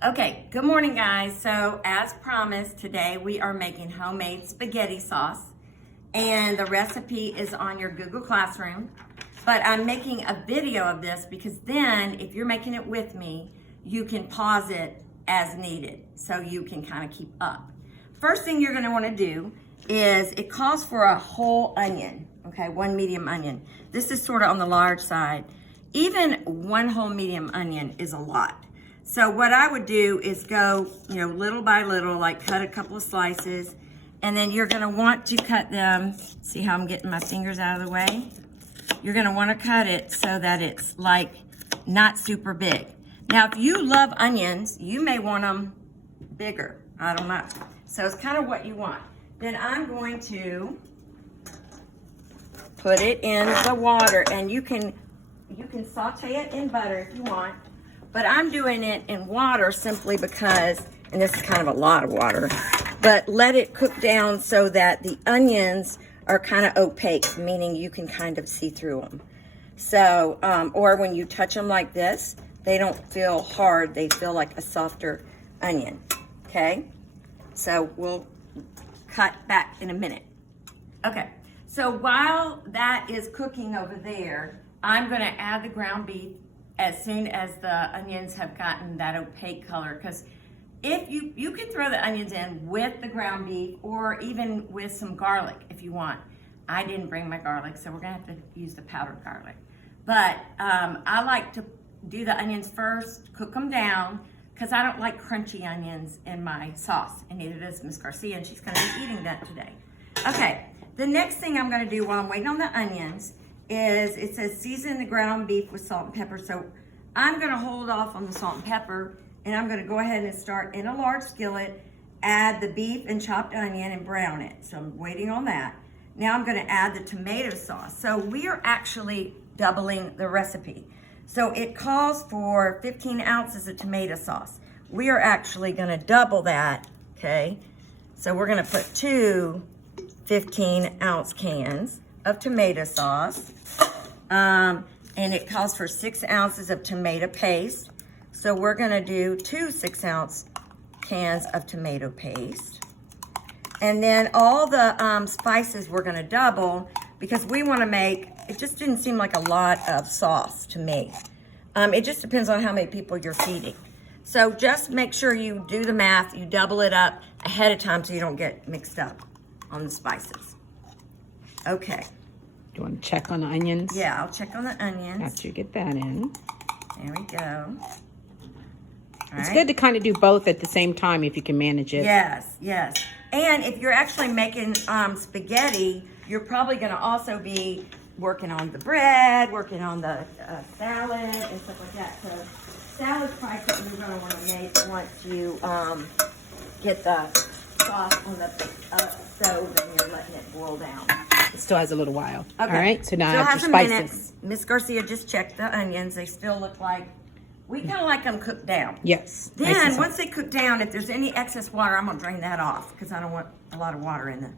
Okay, good morning guys. So as promised, today we are making homemade spaghetti sauce and the recipe is on your Google Classroom. But I'm making a video of this because then if you're making it with me, you can pause it as needed so you can kind of keep up. First thing you're gonna wanna do is it calls for a whole onion, okay, one medium onion. This is sort of on the large side. Even one whole medium onion is a lot. So what I would do is go, little by little, like cut a couple of slices, and then you're gonna want to cut them, see how I'm getting my fingers out of the way? You're gonna wanna cut it so that it's like not super big. Now, if you love onions, you may want them bigger, I don't know. So it's kind of what you want. Then I'm going to put it in the water, and you can saute it in butter if you want. But I'm doing it in water simply because, and this is kind of a lot of water, but let it cook down so that the onions are kind of opaque, meaning you can kind of see through them. So, or when you touch them like this, they don't feel hard, they feel like a softer onion, okay? So we'll cut back in a minute. Okay, so while that is cooking over there, I'm gonna add the ground beef as soon as the onions have gotten that opaque color, because if you can throw the onions in with the ground beef or even with some garlic if you want. I didn't bring my garlic, so we're gonna have to use the powdered garlic. But I like to do the onions first, cook them down, because I don't like crunchy onions in my sauce, and neither does Miss Garcia, and she's gonna be eating that today. Okay, the next thing I'm gonna do while I'm waiting on the onions is it says season the ground beef with salt and pepper. So I'm gonna hold off on the salt and pepper, and I'm gonna go ahead and start in a large skillet, add the beef and chopped onion and brown it. So I'm waiting on that. Now I'm gonna add the tomato sauce. So we are actually doubling the recipe. So it calls for 15 ounces of tomato sauce. We are actually gonna double that, okay? So we're gonna put two 15-ounce cans of tomato sauce. And it calls for 6 ounces of tomato paste. So we're gonna do two 6-ounce cans of tomato paste. And then all the spices we're gonna double because we wanna make, it just didn't seem like a lot of sauce to me. It just depends on how many people you're feeding. So just make sure you do the math, you double it up ahead of time so you don't get mixed up on the spices. Okay. You want to check on the onions? Yeah, I'll check on the onions. After you get that in. There we go. It's good to kind of do both at the same time if you can manage it. Yes, yes. And if you're actually making spaghetti, you're probably going to also be working on the bread, working on the salad and stuff like that. So salad's probably something you're going to want to make once you get the sauce on the stove and you're letting it boil down. It still has a little while. Okay. All right, so now still add has your a minute. spices. Miss Garcia just checked the onions. They still look like, we kind of like them cooked down. Yes. Then nice once they cook down, if there's any excess water, I'm gonna drain that off because I don't want a lot of water in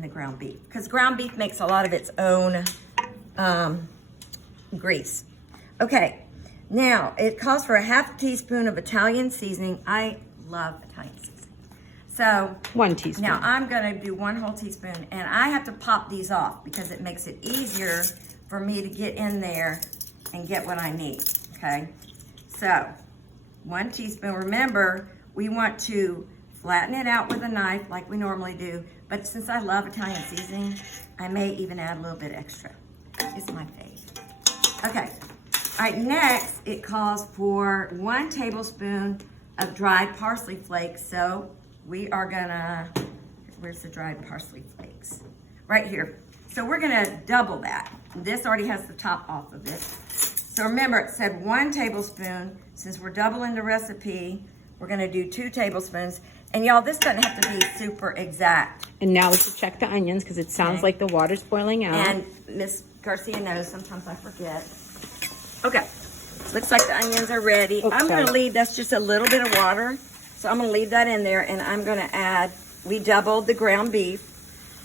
the ground beef. Because ground beef makes a lot of its own grease. Okay, now it calls for a half teaspoon of Italian seasoning. I love Italian seasoning. So 1 teaspoon. now I'm gonna do 1 whole teaspoon, and I have to pop these off because it makes it easier for me to get in there and get what I need, okay? So 1 teaspoon, remember, we want to flatten it out with a knife like we normally do, but since I love Italian seasoning, I may even add a little bit extra. It's my fave. Okay, all right, next it calls for 1 tablespoon of dried parsley flakes. So we are gonna, where's the dried parsley flakes? Right here. So we're gonna double that. This already has the top off of it. So remember, it said 1 tablespoon. Since we're doubling the recipe, we're gonna do 2 tablespoons. And y'all, this doesn't have to be super exact. And now we should check the onions because it sounds like the water's boiling out. And Miss Garcia knows sometimes I forget. Okay, looks like the onions are ready. Oops, I'm sorry. gonna leave, that's just a little bit of water. So I'm gonna leave that in there, and I'm gonna add, we doubled the ground beef.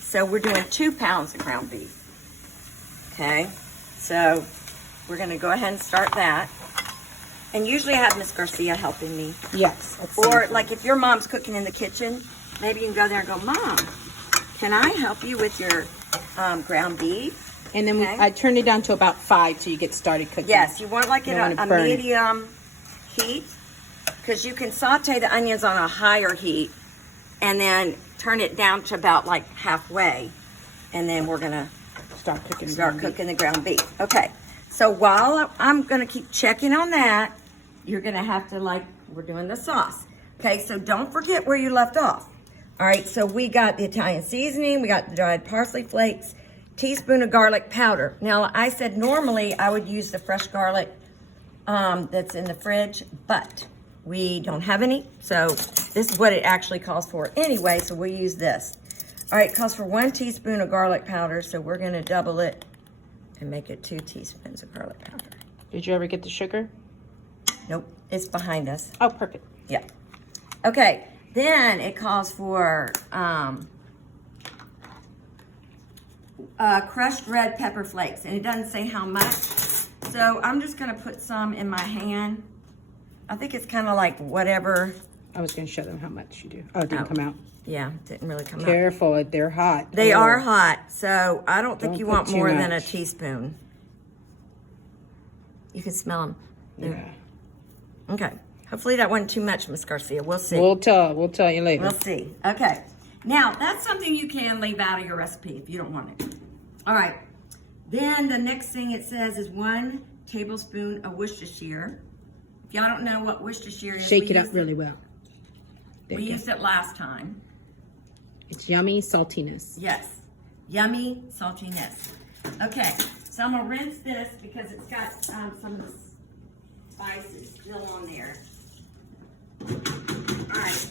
So we're doing 2 pounds of ground beef. Okay, so we're gonna go ahead and start that. And usually I have Miss Garcia helping me. Yes. Or like if your mom's cooking in the kitchen, maybe you can go there and go, Mom, can I help you with your ground beef? And then Okay. I turned it down to about 5 till you get started cooking. Yes, you want like it Don't want a it burnt. medium heat, because you can saute the onions on a higher heat and then turn it down to about like halfway. And then we're gonna Start cooking. start cooking the ground beef. Okay, so while I'm gonna keep checking on that, you're gonna have to we're doing the sauce. Okay, so don't forget where you left off. All right, so we got the Italian seasoning, we got the dried parsley flakes, teaspoon of garlic powder. Now, I said normally I would use the fresh garlic that's in the fridge, but we don't have any, so this is what it actually calls for anyway, so we'll use this. All right, it calls for 1 teaspoon of garlic powder, so we're gonna double it and make it 2 teaspoons of garlic powder. Did you ever get the sugar? Nope, it's behind us. Oh, perfect. Yeah. Okay, then it calls for crushed red pepper flakes, and it doesn't say how much. So I'm just gonna put some in my hand. I think it's kind of like whatever. I was going to show them how much you do. Oh, it didn't come out. Yeah, didn't really come out. Careful, they're hot. They Oh. are hot, so I don't think Don't you put want too more than a much. teaspoon. You can smell them. Yeah. Okay. Hopefully that wasn't too much, Miss Garcia. We'll see. We'll tell you later. We'll see. Okay. Now, that's something you can leave out of your recipe if you don't want it. All right. Then the next thing it says is 1 tablespoon of Worcestershire. If y'all don't know what Worcestershire is, Shake it up really well. There We you go. used it last time. It's yummy saltiness. Yes. Yummy saltiness. Okay. So I'm going to rinse this because it's got some of the spices still on there. All right.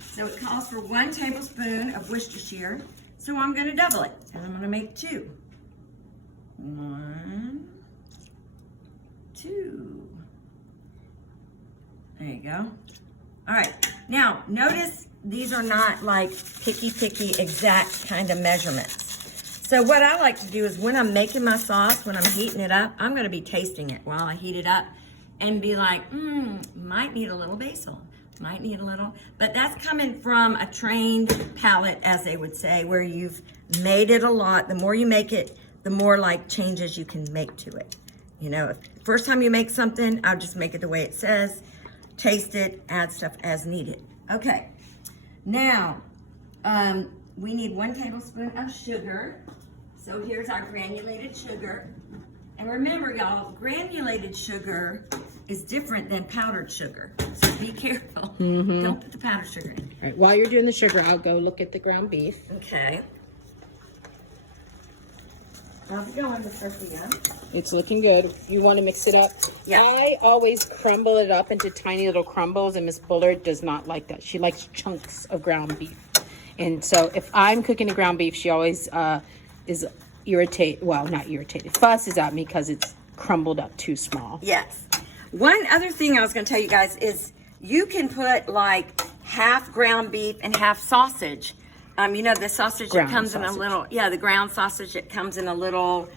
So it calls for 1 tablespoon of Worcestershire. So I'm going to double it, and I'm going to make 2. 1, 2. There you go. All right. Now, notice these are not like picky exact kind of measurements. So what I like to do is when I'm making my sauce, when I'm heating it up, I'm going to be tasting it while I heat it up and be like, might need a little basil, might need a little. But that's coming from a trained palate, as they would say, where you've made it a lot. The more you make it, the more like changes you can make to it. You know, if first time you make something, I'll just make it the way it says, taste it, add stuff as needed. Okay, now we need 1 tablespoon of sugar. So here's our granulated sugar. And remember, y'all, granulated sugar is different than powdered sugar. So be careful. Don't put the powdered sugar in. All right, while you're doing the sugar, I'll go look at the ground beef. Okay. How's it going, Miss Garcia? It's looking good. You want to mix it up? Yeah. I always crumble it up into tiny little crumbles, and Miss Bullard does not like that. She likes chunks of ground beef. And so if I'm cooking the ground beef, she always is irritated. Well, not irritated. Fusses at me because it's crumbled up too small. Yes. One other thing I was going to tell you guys is you can put like half ground beef and half sausage. You know, the sausage that Ground comes in a sausage. little, the ground sausage that comes in a little,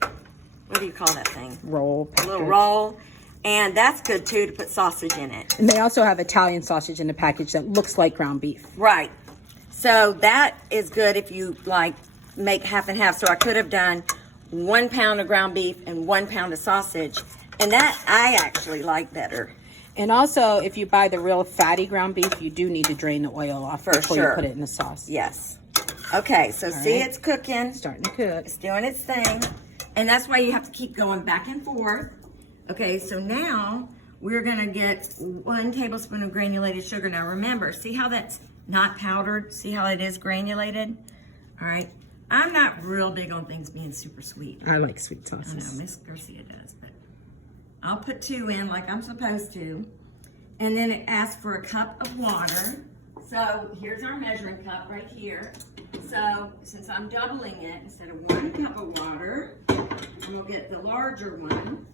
what do you call that thing? Roll. A little roll. And that's good too to put sausage in it. And they also have Italian sausage in the package that looks like ground beef. Right. So that is good if you like make half and half. So I could have done 1 pound of ground beef and 1 pound of sausage. And that I actually like better. And also, if you buy the real fatty ground beef, you do need to drain the oil off before sure. you put it in the sauce. Yes. Okay, so see right. it's cooking. Starting to cook. It's doing its thing. And that's why you have to keep going back and forth. Okay, so now we're gonna get 1 tablespoon of granulated sugar. Now remember, see how that's not powdered? See how it is granulated? All right. I'm not real big on things being super sweet. I like sweet I know, sauces. Miss Garcia does, but I'll put 2 in like I'm supposed to. And then it asks for a cup of water. So here's our measuring cup right here. So since I'm doubling it, instead of 1 cup of water, I'm gonna get the larger one.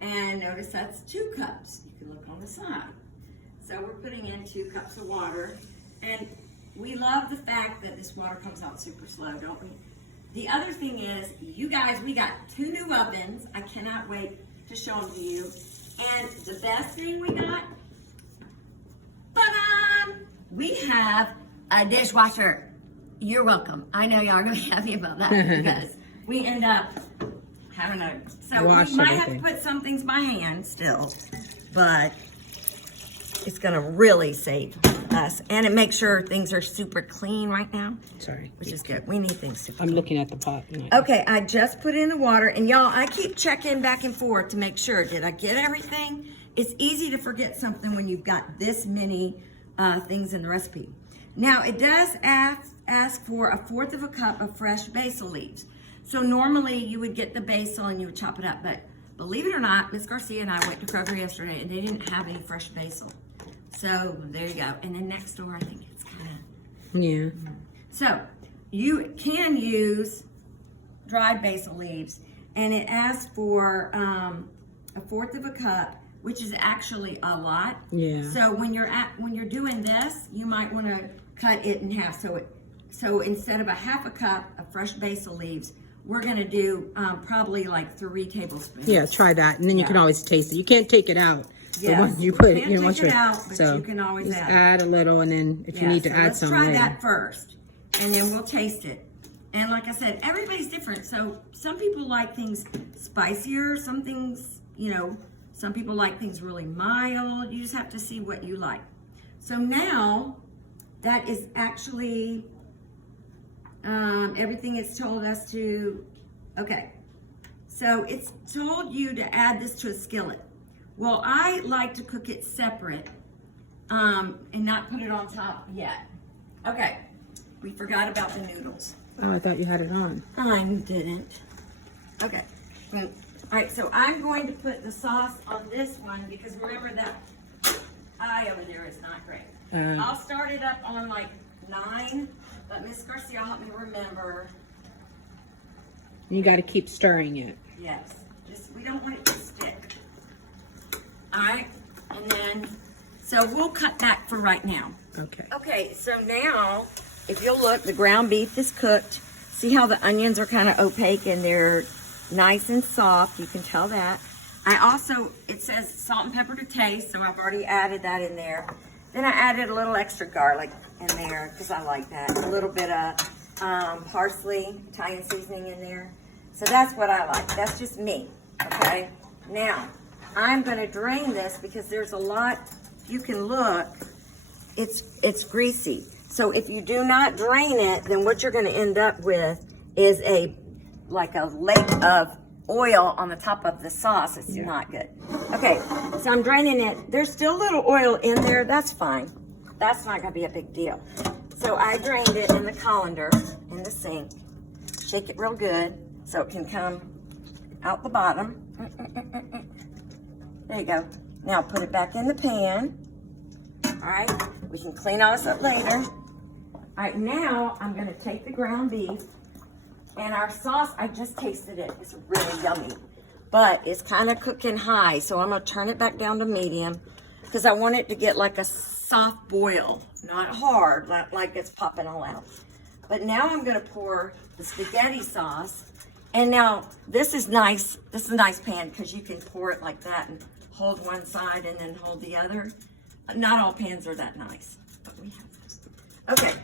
And notice that's 2 cups. You can look on the side. So we're putting in 2 cups of water. And we love the fact that this water comes out super slow, don't we? The other thing is, you guys, we got 2 new ovens. I cannot wait to show them to you. And the best thing we got, ta-da! We have a dishwasher. You're welcome. I know y'all are gonna be happy about that because we end up having a, so Wash we might have everything. to put some things by hand still, but it's gonna really save us. And it makes sure things are super clean right now, Sorry. which is good. We need things super I'm looking at the pot. Okay, I just put in the water, and y'all, I keep checking back and forth to make sure. Did I get everything? It's easy to forget something when you've got this many things in the recipe. Now, it does ask for 1/4 of a cup of fresh basil leaves. So normally you would get the basil and you would chop it up, but believe it or not, Miss Garcia and I went to Kroger yesterday and they didn't have any fresh basil. So there you go. And then next door, I think it's kind of, Yeah. so you can use dried basil leaves, and it asks for 1/4 of a cup, which is actually a lot. Yeah. So when you're doing this, you might want to cut it in half. So instead of a 1/2 a cup of fresh basil leaves, we're gonna do probably like 3 tablespoons. Yeah, try that, and then you can always taste it. You can't take it out. The Yes. one you put You it, can't once take it you're- out, but so you can always just add it. add a little, and then if you need to so add let's some try later. that first, and then we'll taste it. And like I said, everybody's different. So some people like things spicier, some things, some people like things really mild. You just have to see what you like. So now that is actually everything it's told us to. Okay, so it's told you to add this to a skillet. Well, I like to cook it separate and not put it on top yet. Okay, we forgot about the noodles. Oh, I thought you had it on. I didn't. Okay. All right, so I'm going to put the sauce on this one because remember that eye over there is not great. I'll start it up on like 9, but Miss Garcia will help me remember. You got to keep stirring it. Yes, we don't want it to stick. All right, and then, so we'll cut back for right now. Okay. Okay, so now, if you'll look, the ground beef is cooked. See how the onions are kind of opaque and they're nice and soft. You can tell that. I also, it says salt and pepper to taste, so I've already added that in there. Then I added a little extra garlic in there because I like that. A little bit of parsley, Italian seasoning in there. So that's what I like. That's just me, okay? Now, I'm going to drain this because there's a lot, you can look, it's greasy. So if you do not drain it, then what you're going to end up with is like a lake of oil on the top of the sauce. It's not good. Okay, so I'm draining it. There's still a little oil in there. That's fine. That's not going to be a big deal. So I drained it in the colander, in the sink. Shake it real good so it can come out the bottom. There you go. Now put it back in the pan. All right, we can clean all this up later. All right, now I'm going to take the ground beef, and our sauce, I just tasted it. It's really yummy, but it's kind of cooking high, so I'm going to turn it back down to medium because I want it to get like a soft boil, not hard, like it's popping all out. But now I'm going to pour the spaghetti sauce, and now this is nice. This is a nice pan because you can pour it like that and hold one side and then hold the other. Not all pans are that nice, but we have those. Okay,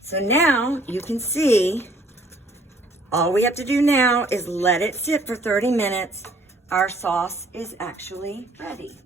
so now you can see all we have to do now is let it sit for 30 minutes. Our sauce is actually ready.